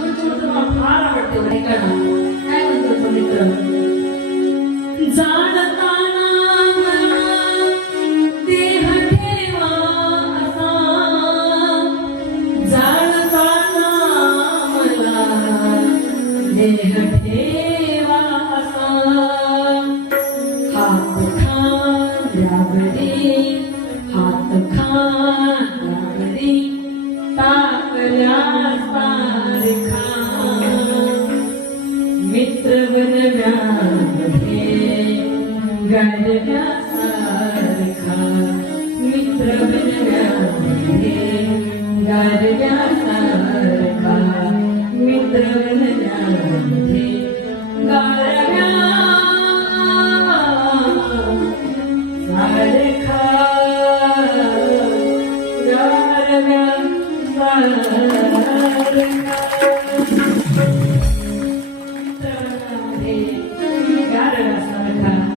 म्हणतो मला फार आवडते ऐकायला. काय म्हणतो तो मित्र? जाणताना मला देह ठेवा असा, जाणताना मला देह ठेवा असा, हात खांद्यावरी हात खांद्यावरी टाकल्यास पारखा, मित्र बनव्यामध्ये गारव्या